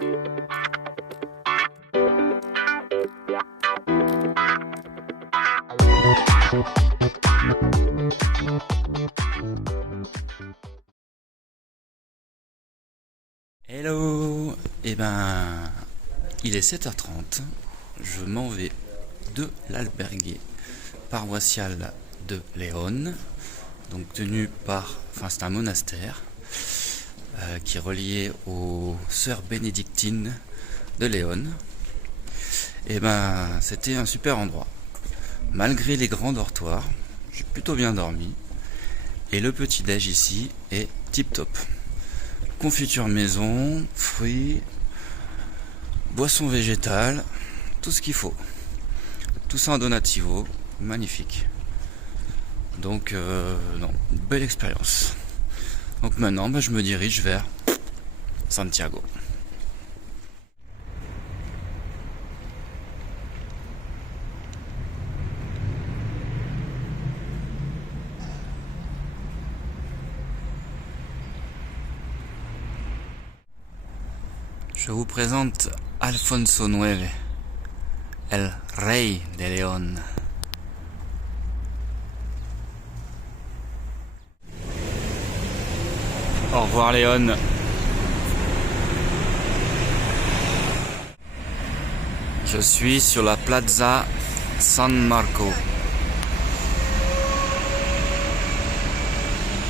Hello. Eh ben, il est 7h30, je m'en vais de l'albergue paroissial de León, donc tenu par, c'est un monastère qui est relié aux sœurs bénédictines de León. Et ben, c'était un super endroit. Malgré les grands dortoirs, j'ai plutôt bien dormi. Et le petit-déj ici est tip top. Confiture maison, fruits, boissons végétales, tout ce qu'il faut. Tout ça en donativo, magnifique. Donc, non, belle expérience. Donc maintenant, je me dirige vers Santiago. Je vous présente Alfonso IX, el rey de León. Au revoir León. Je suis sur la Plaza San Marco.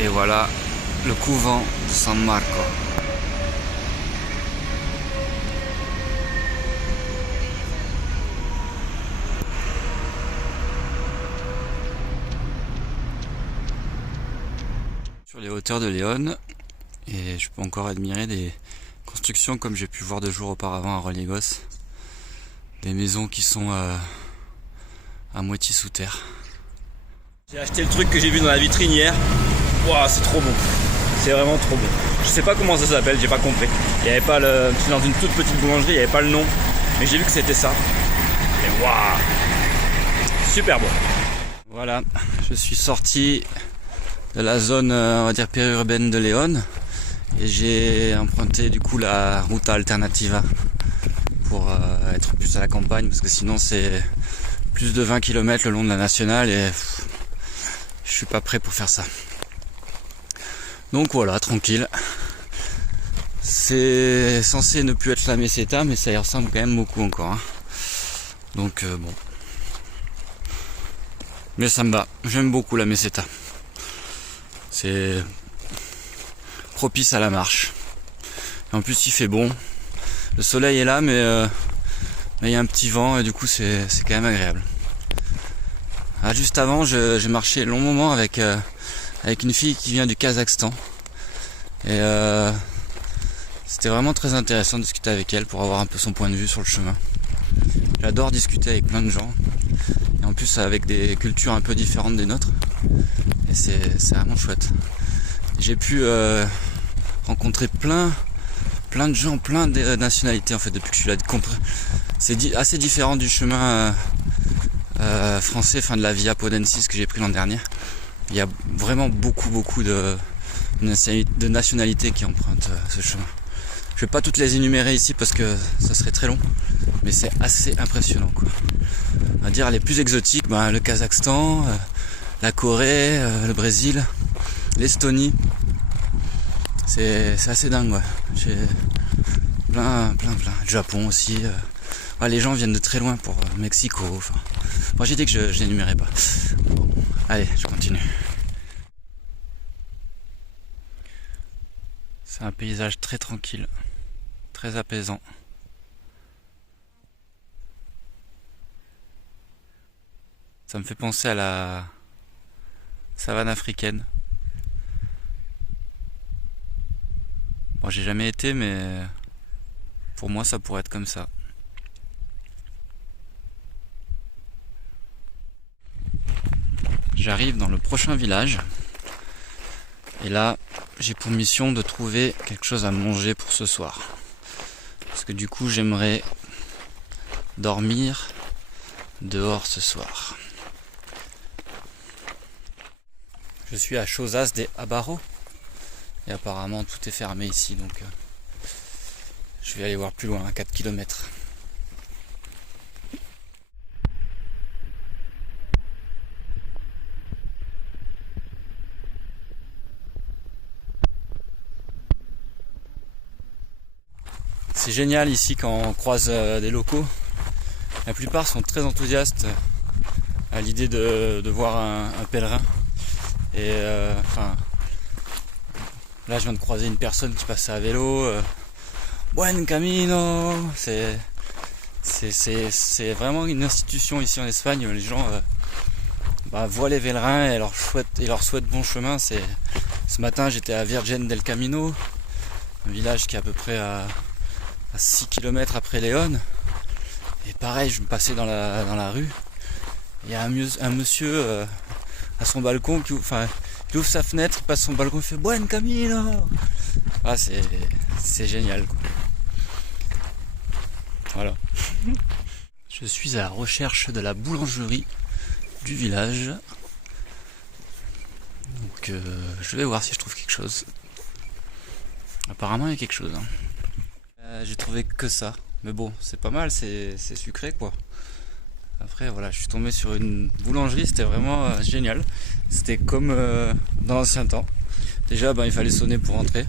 Et voilà le couvent de San Marco. Sur les hauteurs de León, et je peux encore admirer des constructions comme j'ai pu voir 2 jours auparavant à Rolligos, des maisons qui sont à moitié sous terre. J'ai acheté le truc que j'ai vu dans la vitrine hier. Waouh, c'est trop bon, c'est vraiment trop bon. Je sais pas comment ça s'appelle, j'ai pas compris. Il y avait pas le, c'est dans une toute petite boulangerie, il y avait pas le nom, mais j'ai vu que c'était ça. Et waouh, super bon. Voilà, je suis sorti de la zone, on va dire, périurbaine de León, et j'ai emprunté du coup la Ruta Alternativa pour être plus à la campagne, parce que sinon c'est plus de 20 km le long de la nationale et je suis pas prêt pour faire ça. Donc voilà, tranquille. C'est censé ne plus être la Meseta, mais ça y ressemble quand même beaucoup encore, hein. Donc bon, mais ça me va, j'aime beaucoup la Meseta. C'est propice à la marche. Et en plus il fait bon. Le soleil est là, mais il y a un petit vent et du coup c'est quand même agréable. Ah, juste avant, j'ai marché un long moment avec une fille qui vient du Kazakhstan. Et c'était vraiment très intéressant de discuter avec elle pour avoir un peu son point de vue sur le chemin. J'adore discuter avec plein de gens. Et en plus avec des cultures un peu différentes des nôtres. Et c'est vraiment chouette. J'ai pu rencontrer plein de gens, plein de nationalités en fait depuis que je suis là. C'est assez différent du chemin français, de la Via Podensis que j'ai pris l'an dernier. Il y a vraiment beaucoup de nationalités qui empruntent ce chemin. Je vais pas toutes les énumérer ici parce que ça serait très long, mais c'est assez impressionnant, quoi. On va dire les plus exotiques, le Kazakhstan, la Corée, le Brésil, l'Estonie. C'est assez dingue, ouais. J'ai plein. Le Japon aussi. Les gens viennent de très loin pour Mexico. Moi j'ai dit que je n'énumérais pas. Bon, allez, je continue. C'est un paysage très tranquille, très apaisant. Ça me fait penser à la savane africaine. Bon, j'ai jamais été, mais pour moi ça pourrait être comme ça. J'arrive dans le prochain village. Et là, j'ai pour mission de trouver quelque chose à manger pour ce soir. Parce que du coup, j'aimerais dormir dehors ce soir. Je suis à Chozas de Abaro. Et apparemment, tout est fermé ici. Donc, Je vais aller voir plus loin, à 4 km. C'est génial ici quand on croise des locaux. La plupart sont très enthousiastes à l'idée de voir un pèlerin. Et là je viens de croiser une personne qui passait à vélo. Buen camino. C'est vraiment une institution ici en Espagne. Les gens voient les pèlerins et leur souhaitent bon chemin. Ce matin j'étais à Virgen del Camino, un village qui est à peu près à 6 km après Léon. Et pareil, je me passais dans la rue. Il y a un monsieur à son balcon qui ouvre sa fenêtre, il passe son balcon, il fait Buen camino. Ah, c'est génial, quoi. Voilà. Je suis à la recherche de la boulangerie du village. Donc je vais voir si je trouve quelque chose. Apparemment il y a quelque chose. J'ai trouvé que ça. Mais bon, c'est pas mal, c'est sucré quoi. Après voilà, je suis tombé sur une boulangerie, c'était vraiment génial. C'était comme dans l'ancien temps. Déjà il fallait sonner pour entrer.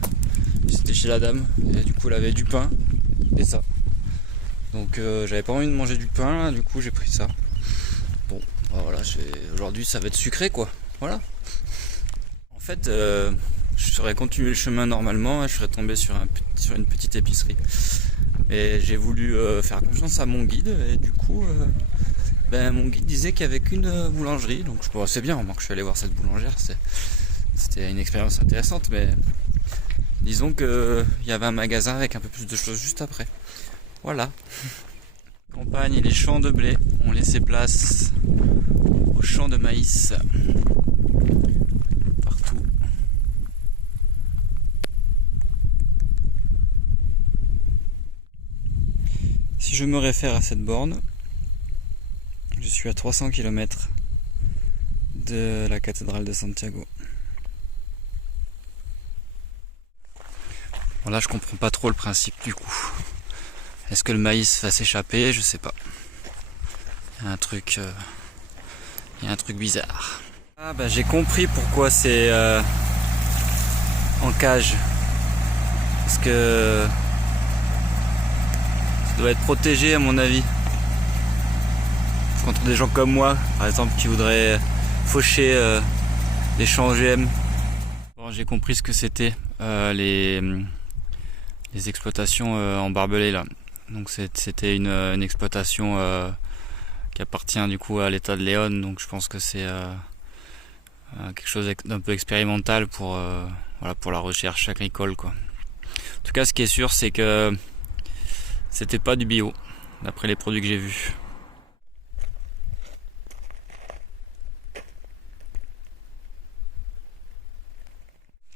C'était chez la dame, et du coup elle avait du pain et ça. Donc j'avais pas envie de manger du pain, là, du coup j'ai pris ça. Bon, voilà, aujourd'hui ça va être sucré quoi. Voilà. En fait, je serais continué le chemin normalement et je serais tombé sur une petite épicerie. Mais j'ai voulu faire confiance à mon guide et du coup mon guide disait qu'il n'y avait qu'une boulangerie. Donc c'est bien, moi que je suis allé voir cette boulangère, c'était une expérience intéressante, mais disons qu'il y avait un magasin avec un peu plus de choses juste après. Voilà. La campagne et les champs de blé ont laissé place aux champs de maïs. Partout. Si je me réfère à cette borne, je suis à 300 km de la cathédrale de Santiago. Bon là je comprends pas trop le principe du coup. Est-ce que le maïs va s'échapper? Je sais pas. Il y a un truc bizarre. Ah j'ai compris pourquoi c'est en cage. Parce que ça doit être protégé à mon avis. Contre des gens comme moi, par exemple, qui voudraient faucher des champs OGM. Bon, j'ai compris ce que c'était les exploitations en barbelé là. Donc c'était une exploitation qui appartient du coup à l'état de Léon. Donc je pense que c'est quelque chose d'un peu expérimental pour la recherche agricole quoi. En tout cas, ce qui est sûr, c'est que c'était pas du bio, d'après les produits que j'ai vus.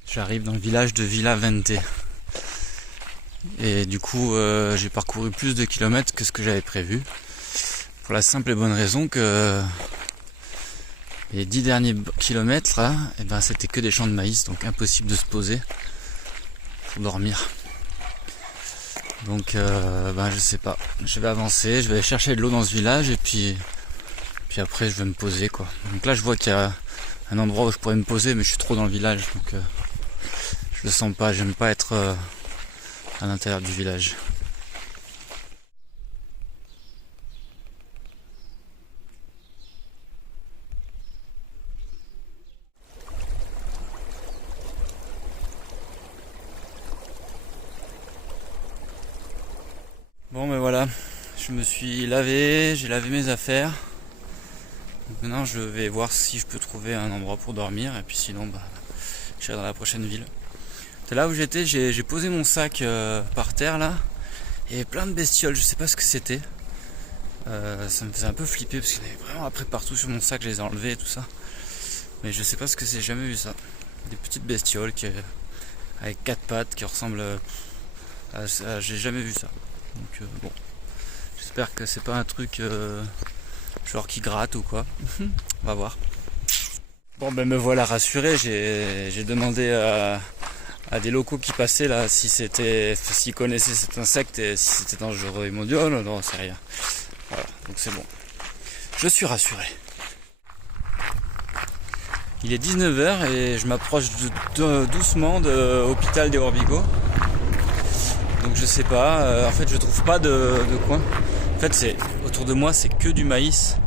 J'arrive dans le village de Villa Vente. Et du coup, j'ai parcouru plus de kilomètres que ce que j'avais prévu. Pour la simple et bonne raison que les 10 derniers kilomètres, là, c'était que des champs de maïs, donc impossible de se poser pour dormir. Donc je sais pas, je vais avancer, je vais aller chercher de l'eau dans ce village et puis après je vais me poser quoi. Donc là je vois qu'il y a un endroit où je pourrais me poser, mais je suis trop dans le village, donc je le sens pas, j'aime pas être à l'intérieur du village. Bon voilà, je me suis lavé, j'ai lavé mes affaires. Donc maintenant je vais voir si je peux trouver un endroit pour dormir et puis sinon j'irai dans la prochaine ville. C'est là où j'étais, j'ai posé mon sac par terre là. Il y avait plein de bestioles, je sais pas ce que c'était. Ça me faisait un peu flipper parce qu'il y en avait vraiment après partout sur mon sac, je les ai enlevés et tout ça. Mais je sais pas ce que c'est, j'ai jamais vu ça. Des petites bestioles avec 4 pattes qui ressemblent à j'ai jamais vu ça. Donc bon, j'espère que c'est pas un truc genre qui gratte ou quoi. On va voir. Bon me voilà rassuré, j'ai demandé à à des locaux qui passaient là s'ils connaissaient cet insecte et si c'était dangereux. Ils m'ont dit oh non, non, c'est rien. Voilà, donc c'est bon. Je suis rassuré. Il est 19h et je m'approche doucement de l'hôpital des Orbigo. Donc je sais pas, en fait je trouve pas de coin. En fait autour de moi c'est que du maïs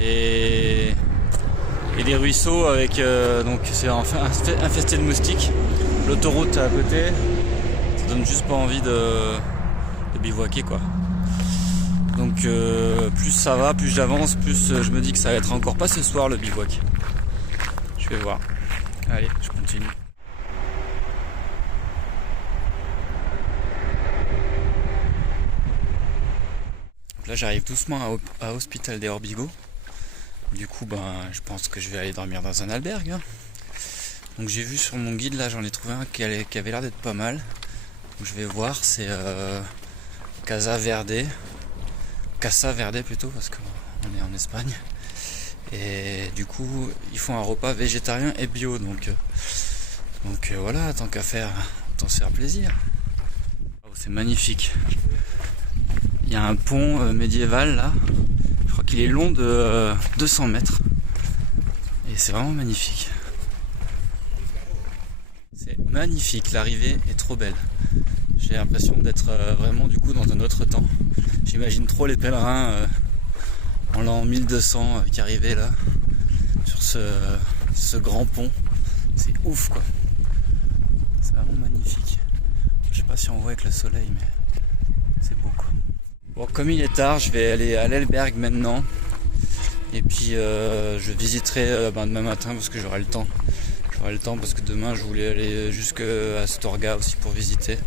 et des ruisseaux avec donc c'est enfin infesté de moustiques. L'autoroute à côté, ça donne juste pas envie de bivouaquer quoi. Donc plus ça va, plus j'avance, plus je me dis que ça va être encore pas ce soir le bivouac. Je vais voir. Allez, je continue. Donc là j'arrive doucement à Hospital des Orbigo. Du coup je pense que je vais aller dormir dans un albergue. Hein. Donc j'ai vu sur mon guide là, j'en ai trouvé un qui avait l'air d'être pas mal. Donc je vais voir, c'est Casa Verde plutôt parce qu'on est en Espagne. Et du coup ils font un repas végétarien et bio donc voilà, tant qu'à faire, autant se faire plaisir. Oh, c'est magnifique. Il y a un pont médiéval là, je crois qu'il est long de 200 mètres et c'est vraiment magnifique. C'est magnifique, l'arrivée est trop belle. J'ai l'impression d'être vraiment du coup dans un autre temps. J'imagine trop les pèlerins en l'an 1200 qui arrivaient là sur ce grand pont. C'est ouf quoi. C'est vraiment magnifique. Je sais pas si on voit avec le soleil mais c'est beau quoi. Bon, comme il est tard, je vais aller à l'albergue maintenant. Et puis je visiterai demain matin parce que j'aurai le temps. J'aurai le temps parce que demain je voulais aller jusqu'à Astorga aussi pour visiter.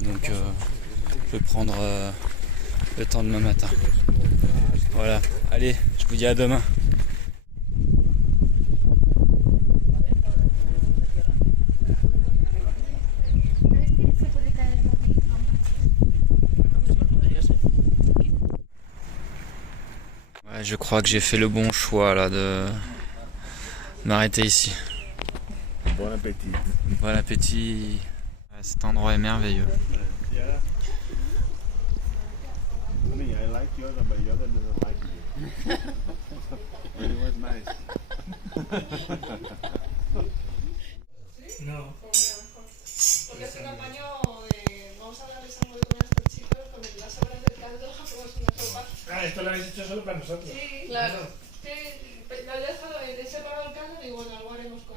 Donc je vais prendre le temps demain matin. Voilà, allez, je vous dis à demain. Ouais, je crois que j'ai fait le bon choix là de m'arrêter ici. Bon appétit. Bon appétit. Ouais, cet endroit est merveilleux. I mean, I like yoga, but yoga doesn't like you. But it was nice. No. Porque es un apaño de... Vamos a darles algo de comer a estos chicos, con las sobras del caldo hacemos una sopa. Ah, esto lo habéis hecho solo para nosotros. Sí, claro. Sí, lo he dejado, he separado el caldo y bueno, algo haremos con